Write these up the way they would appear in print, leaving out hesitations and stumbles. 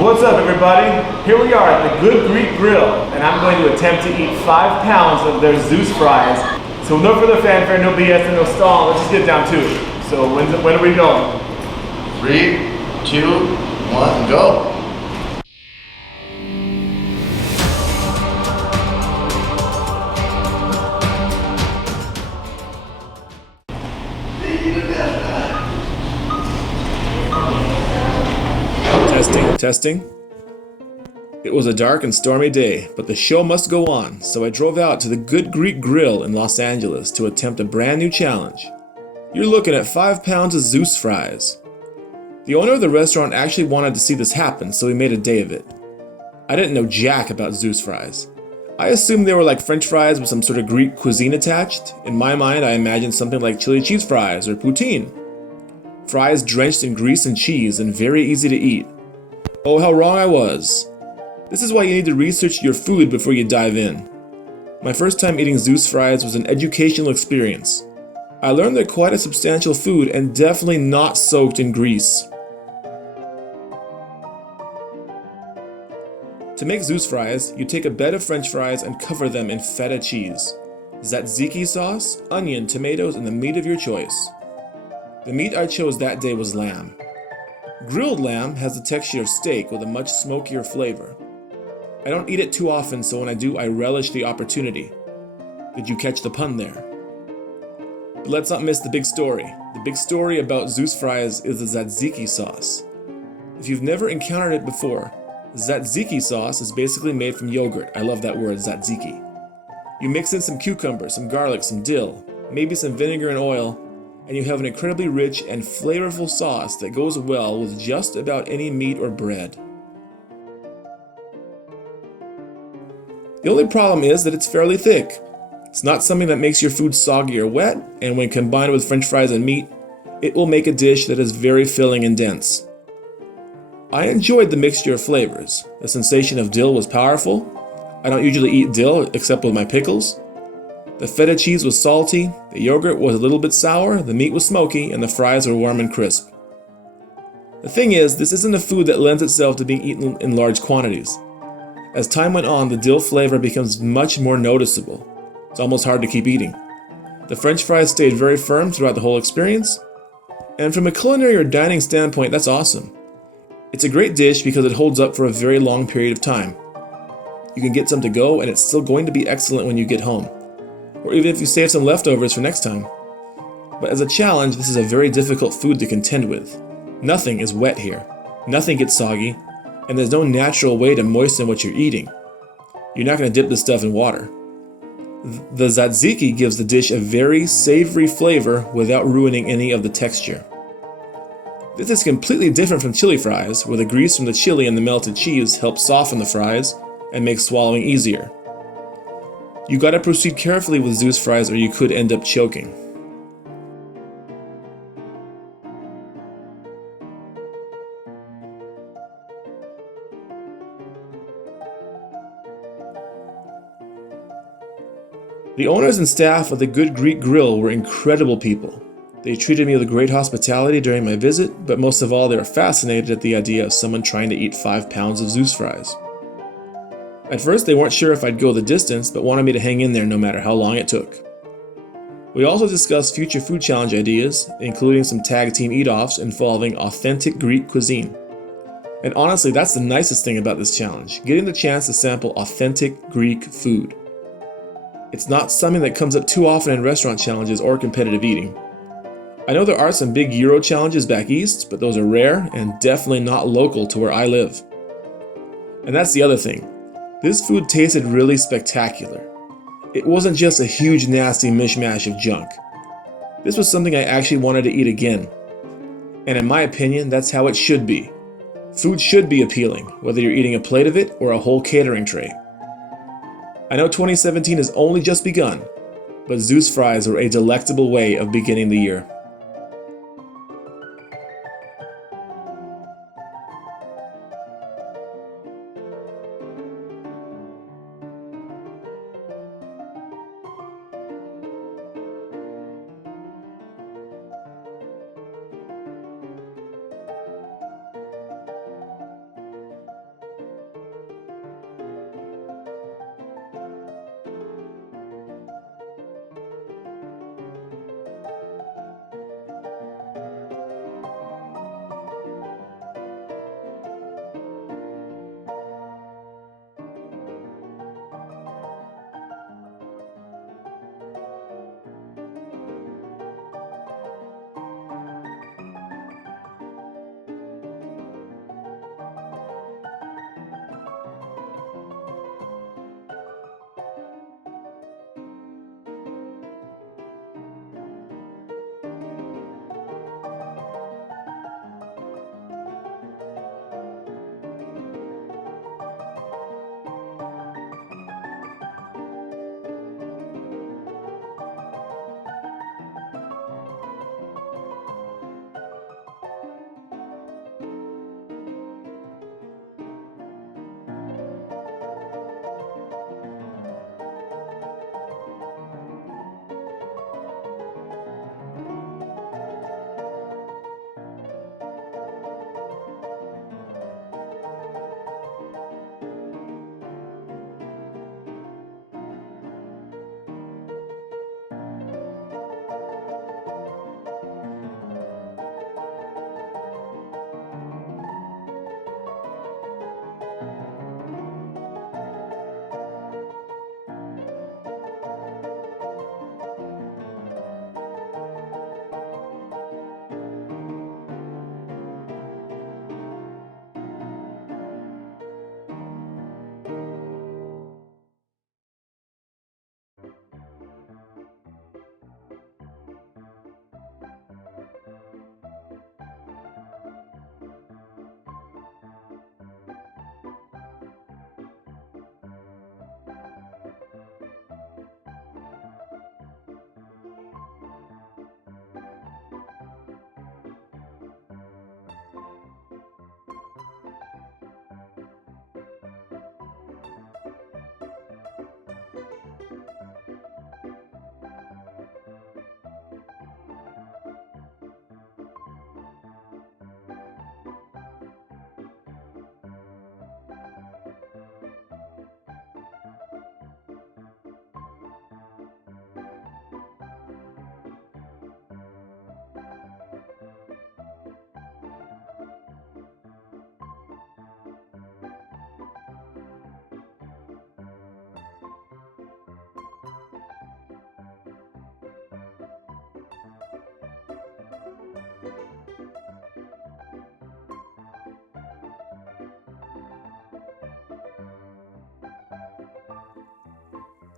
What's up, everybody? Here we are at the Good Greek Grill, and I'm going to attempt to eat 5 pounds of their Zeus Fries. So no further fanfare, no BS, and no stall. Let's just get down to it. So when are we going? 3, 2, 1, go! Testing. It was a dark and stormy day, but the show must go on, so I drove out to the Good Greek Grill in Los Angeles to attempt a brand new challenge. You're looking at 5 pounds of Zeus Fries. The owner of the restaurant actually wanted to see this happen, so he made a day of it. I didn't know jack about Zeus Fries. I assumed they were like French fries with some sort of Greek cuisine attached. In my mind, I imagined something like chili cheese fries or poutine. Fries drenched in grease and cheese and very easy to eat. Oh, how wrong I was. This is why you need to research your food before you dive in. My first time eating Zeus Fries was an educational experience. I learned they're quite a substantial food and definitely not soaked in grease. To make Zeus Fries, you take a bed of French fries and cover them in feta cheese, Tzatziki sauce, onion, tomatoes, and the meat of your choice. The meat I chose that day was lamb. Grilled lamb has the texture of steak with a much smokier flavor. I don't eat it too often, so when I do, I relish the opportunity. Did you catch the pun there? But let's not miss the big story. The big story about Zeus Fries is the Tzatziki sauce. If you've never encountered it before, Tzatziki sauce is basically made from yogurt. I love that word, Tzatziki. You mix in some cucumber, some garlic, some dill, maybe some vinegar and oil, and you have an incredibly rich and flavorful sauce that goes well with just about any meat or bread. The only problem is that it's fairly thick. It's not something that makes your food soggy or wet, and when combined with French fries and meat, it will make a dish that is very filling and dense. I enjoyed the mixture of flavors. The sensation of dill was powerful. I don't usually eat dill except with my pickles. The feta cheese was salty, the yogurt was a little bit sour, the meat was smoky, and the fries were warm and crisp. The thing is, this isn't a food that lends itself to being eaten in large quantities. As time went on, the dill flavor becomes much more noticeable. It's almost hard to keep eating. The French fries stayed very firm throughout the whole experience, and from a culinary or dining standpoint, that's awesome. It's a great dish because it holds up for a very long period of time. You can get some to go, and it's still going to be excellent when you get home, or even if you save some leftovers for next time. But as a challenge, this is a very difficult food to contend with. Nothing is wet here, nothing gets soggy, and there's no natural way to moisten what you're eating. You're not going to dip this stuff in water. The Tzatziki gives the dish a very savory flavor without ruining any of the texture. This is completely different from chili fries, where the grease from the chili and the melted cheese help soften the fries and make swallowing easier. You gotta proceed carefully with Zeus Fries or you could end up choking. The owners and staff of the Good Greek Grill were incredible people. They treated me with great hospitality during my visit, but most of all they were fascinated at the idea of someone trying to eat 5 pounds of Zeus Fries. At first they weren't sure if I'd go the distance, but wanted me to hang in there no matter how long it took. We also discussed future food challenge ideas, including some tag team eat-offs involving authentic Greek cuisine. And honestly, that's the nicest thing about this challenge, getting the chance to sample authentic Greek food. It's not something that comes up too often in restaurant challenges or competitive eating. I know there are some big Euro challenges back east, but those are rare and definitely not local to where I live. And that's the other thing. This food tasted really spectacular. It wasn't just a huge nasty mishmash of junk. This was something I actually wanted to eat again. And in my opinion, that's how it should be. Food should be appealing, whether you're eating a plate of it or a whole catering tray. I know 2017 has only just begun, but Zeus Fries were a delectable way of beginning the year.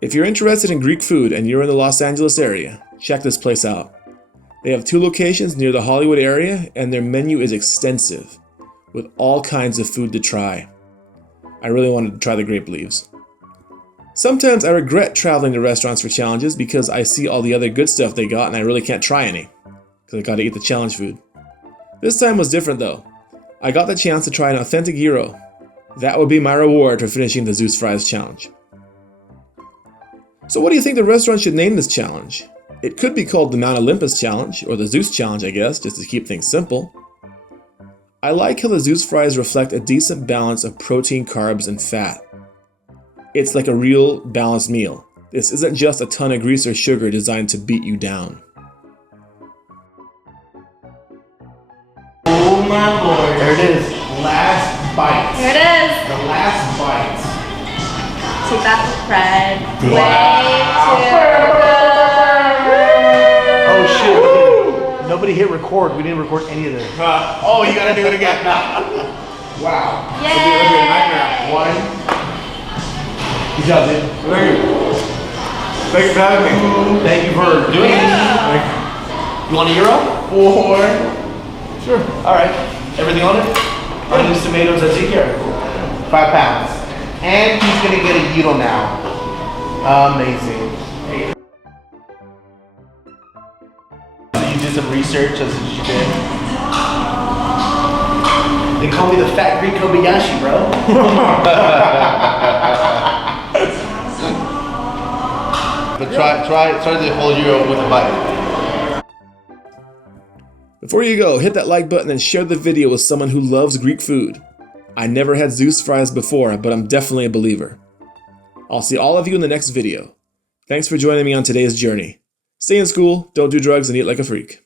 If you're interested in Greek food and you're in the Los Angeles area, check this place out. They have 2 locations near the Hollywood area, and their menu is extensive, with all kinds of food to try. I really wanted to try the grape leaves. Sometimes I regret traveling to restaurants for challenges because I see all the other good stuff they got and I really can't try any, because I gotta eat the challenge food. This time was different though. I got the chance to try an authentic gyro. That would be my reward for finishing the Zeus Fries challenge. So what do you think the restaurant should name this challenge? It could be called the Mount Olympus Challenge, or the Zeus Challenge I guess, just to keep things simple. I like how the Zeus Fries reflect a decent balance of protein, carbs, and fat. It's like a real balanced meal. This isn't just a ton of grease or sugar designed to beat you down. Oh my lord. There it is. Last bite. Here it is. The last bite. Take that with bread. Wow. Way too good. Oh shit. Nobody hit record. We didn't record any of this. Oh, you gotta do it again. Wow. Yay. It'll be a nightmare. 1. Good job, dude. Thank you. Thank you for having me. Thank you for doing it. You want a gyro? 4. Sure. Alright. Everything on it? Onions, tomatoes, tzatziki. 5 pounds. And he's gonna get a gyro now. Amazing. So you did some research as you did. They call me the fat Greek Kobayashi, bro. But try the whole gyro with a bite. Before you go, hit that like button and share the video with someone who loves Greek food. I never had Zeus Fries before, but I'm definitely a believer. I'll see all of you in the next video. Thanks for joining me on today's journey. Stay in school, don't do drugs, and eat like a freak.